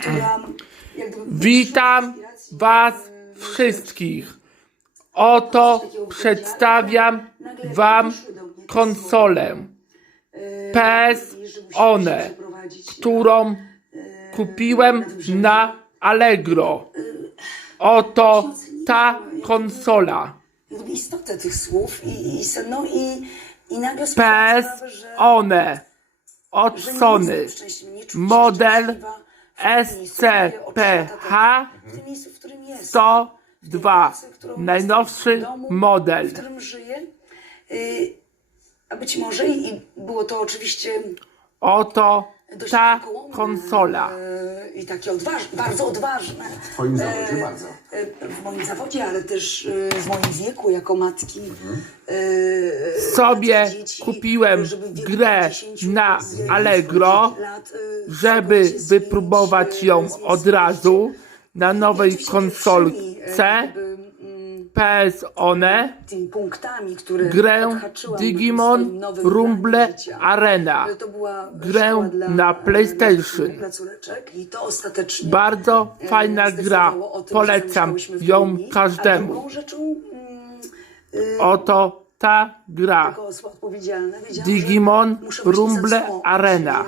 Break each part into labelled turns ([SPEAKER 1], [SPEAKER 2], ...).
[SPEAKER 1] która
[SPEAKER 2] Witam Was wszystkich. Oto przedstawiam Wam konsolę PS One, którą kupiłem na Allegro. Oto ta konsola
[SPEAKER 1] istotę tych słów i, i sedno i, i nagle
[SPEAKER 2] PS One od Sony. Model SCPH
[SPEAKER 1] lata temu, w tym miejscu, w którym jestem.
[SPEAKER 2] 102.
[SPEAKER 1] w którą
[SPEAKER 2] Najnowszy model.
[SPEAKER 1] w którym żyję. Y, a być może i było to oczywiście
[SPEAKER 2] Oto
[SPEAKER 1] dość
[SPEAKER 2] ta
[SPEAKER 1] kołomne,
[SPEAKER 2] konsola.
[SPEAKER 1] i takie odważne, bardzo odważne.
[SPEAKER 3] W twoim zawodzie
[SPEAKER 1] E,
[SPEAKER 3] bardzo.
[SPEAKER 1] e, W moim zawodzie, ale też w moim wieku jako matki.
[SPEAKER 3] Mhm.
[SPEAKER 1] y,
[SPEAKER 2] Sobie
[SPEAKER 1] matki dzieci,
[SPEAKER 2] kupiłem
[SPEAKER 1] żeby w wieku
[SPEAKER 2] grę
[SPEAKER 1] 10
[SPEAKER 2] na
[SPEAKER 1] z-
[SPEAKER 2] Allegro,
[SPEAKER 1] lat,
[SPEAKER 2] żeby wypróbować
[SPEAKER 1] zmienić,
[SPEAKER 2] ją od razu na nowej konsolce PS One
[SPEAKER 1] tymi punktami, które
[SPEAKER 2] grę Digimon Rumble. Arena.
[SPEAKER 1] To była
[SPEAKER 2] Grę na PlayStation.
[SPEAKER 1] To ostatecznie
[SPEAKER 2] Bardzo
[SPEAKER 1] e,
[SPEAKER 2] fajna gra. Polecam ją każdemu.
[SPEAKER 1] mm, y,
[SPEAKER 2] Oto ta gra. Digimon Rumble Arena.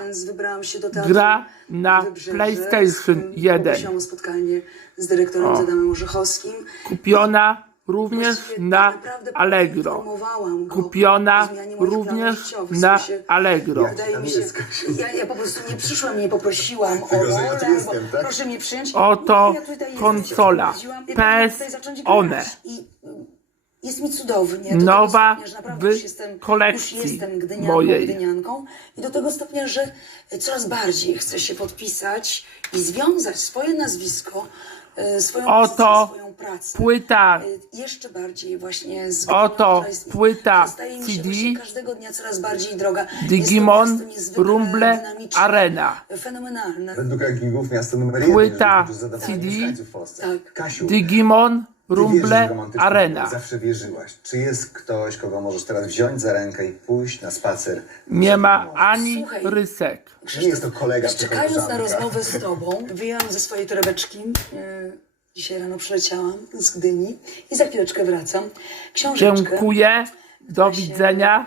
[SPEAKER 2] Gra na PlayStation
[SPEAKER 1] z-
[SPEAKER 2] 1.
[SPEAKER 1] Poprosiłam o spotkanie z dyrektorem Adamem Orzechowskim.
[SPEAKER 2] Kupiona również na
[SPEAKER 1] tak naprawdę
[SPEAKER 2] Allegro. Kupiona również na Allegro.
[SPEAKER 1] Wydaje mi się, ja, ja po prostu nie przyszłam, nie poprosiłam o
[SPEAKER 3] Tylko, że ja
[SPEAKER 1] rolę,
[SPEAKER 3] tu
[SPEAKER 1] albo
[SPEAKER 3] jestem, tak?
[SPEAKER 1] proszę mnie przyjąć.
[SPEAKER 2] Oto
[SPEAKER 1] Nie, ja tutaj jestem,
[SPEAKER 2] konsola
[SPEAKER 1] powinna
[SPEAKER 2] PS
[SPEAKER 1] tutaj zacząć
[SPEAKER 2] One.
[SPEAKER 1] I jest mi cudownie. do tego
[SPEAKER 2] Nowa
[SPEAKER 1] stopnia, że naprawdę
[SPEAKER 2] w
[SPEAKER 1] już jestem,
[SPEAKER 2] kolekcji
[SPEAKER 1] już jestem gdynianką,
[SPEAKER 2] mojej.
[SPEAKER 1] gdynianką. I do tego stopnia, że coraz bardziej chcę się podpisać i związać swoje nazwisko, swoją
[SPEAKER 2] Oto
[SPEAKER 1] pozycję, swoją pracę.
[SPEAKER 2] Płyta
[SPEAKER 1] Y, jeszcze bardziej właśnie z
[SPEAKER 2] Oto
[SPEAKER 1] która jest mi-
[SPEAKER 2] płyta
[SPEAKER 1] staje mi się
[SPEAKER 2] CD
[SPEAKER 1] właśnie każdego dnia coraz bardziej droga.
[SPEAKER 2] Digimon
[SPEAKER 1] Jest to miasto niezwykle
[SPEAKER 2] Rumble
[SPEAKER 1] dynamiczne,
[SPEAKER 2] Arena.
[SPEAKER 1] Fenomenalne.
[SPEAKER 3] Według rankingów miasto numer jeden,
[SPEAKER 2] Płyta
[SPEAKER 3] jeżeli chodzi o zadawanie
[SPEAKER 2] CD.
[SPEAKER 3] mieszkańców w Polsce.
[SPEAKER 1] Tak.
[SPEAKER 3] Kasiu,
[SPEAKER 2] Digimon Rumble Arena.
[SPEAKER 3] Zawsze wierzyłaś. Czy jest ktoś, kogo możesz teraz wziąć za rękę i pójść na spacer?
[SPEAKER 2] Nie ma ani
[SPEAKER 1] Słuchaj.
[SPEAKER 2] rysek.
[SPEAKER 3] Nie jest to kolega, tylko
[SPEAKER 1] Czekając na
[SPEAKER 3] koleżanka.
[SPEAKER 1] rozmowę z tobą, wyjęłam ze swojej torebeczki. e, Dzisiaj rano przyleciałam z Gdyni i za chwileczkę wracam. Książeczkę.
[SPEAKER 2] Dziękuję. Do widzenia.